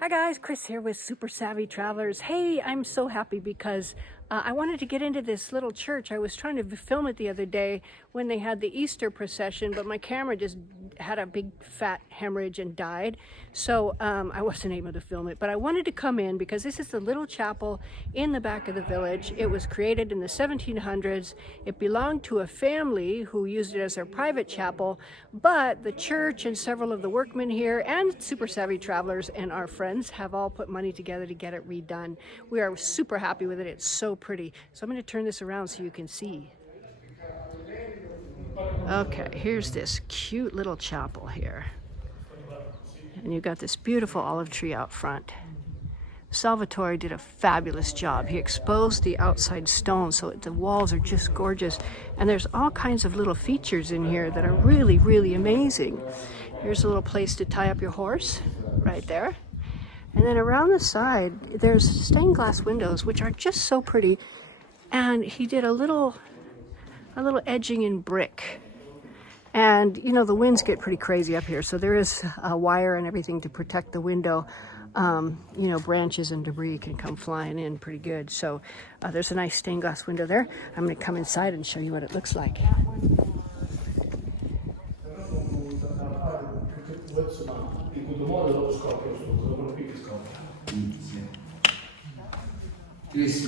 Hi guys, Chris here with Super Savvy Travelers. Hey, I'm so happy because I wanted to get into this little church. I was trying to film it the other day when they had the Easter procession, but my camera just had a big fat hemorrhage and died. So I wasn't able to film it, but I wanted to come in because this is the little chapel in the back of the village. It was created in the 1700s. It belonged to a family who used it as their private chapel, but the church and several of the workmen here and Super Savvy Travelers and our friends have all put money together to get it redone. We are super happy with it. It's so pretty. So I'm going to turn this around so you can see. Okay, here's this cute little chapel here. And you've got this beautiful olive tree out front. Salvatore did a fabulous job. He exposed the outside stone so the walls are just gorgeous. And there's all kinds of little features in here that are really, really amazing. Here's a little place to tie up your horse right there. And then around the side, there's stained glass windows, which are just so pretty. And he did a little edging in brick. And, you know, the winds get pretty crazy up here, so there is a wire and everything to protect the window. You know, branches and debris can come flying in pretty good. So there's a nice stained glass window there. I'm going to come inside and show you what it looks like.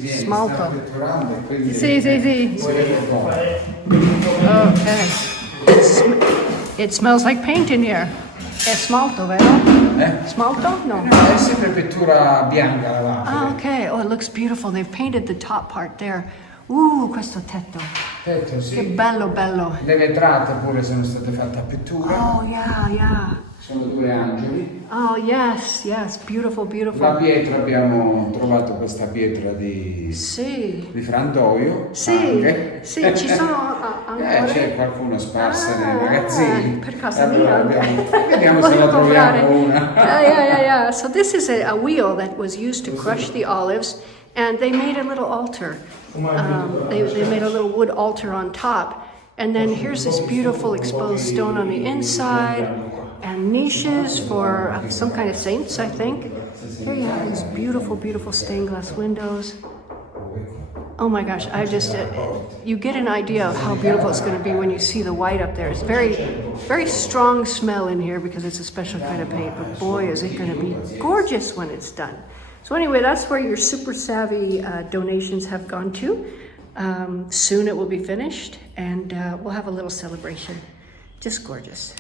Smalto. Sì, sì, sì. Okay. It smells like paint in here. È smalto, vero? Smalto? No. È sempre pittura bianca la lampada. Ah, okay. Oh, it looks beautiful. They've painted the top part there. Questo tetto. Tetto, sì. Che bello, bello. Le vetrate pure sono state fatte a pittura. Oh, yeah. Sono due angeli. Oh, yes. Beautiful, beautiful. La pietra, abbiamo trovato questa pietra di frantoio. Sì, anche. sì, ci sono ancora. C'è qualcuno sparsa nei magazzini. Per casa allora mia. Vediamo se la troviamo una. Yeah. So this is a wheel that was used to crush the olives, and they made a little altar. They made a little wood altar on top. And then here's this beautiful exposed stone on the inside, and niches for some kind of saints, I think. Here you have these beautiful, beautiful stained glass windows. Oh my gosh, you get an idea of how beautiful it's going to be when you see the white up there. It's very, very strong smell in here because it's a special kind of paint, but boy, is it going to be gorgeous when it's done. So anyway, that's where your Super Savvy donations have gone to. Soon it will be finished, and we'll have a little celebration. Just gorgeous.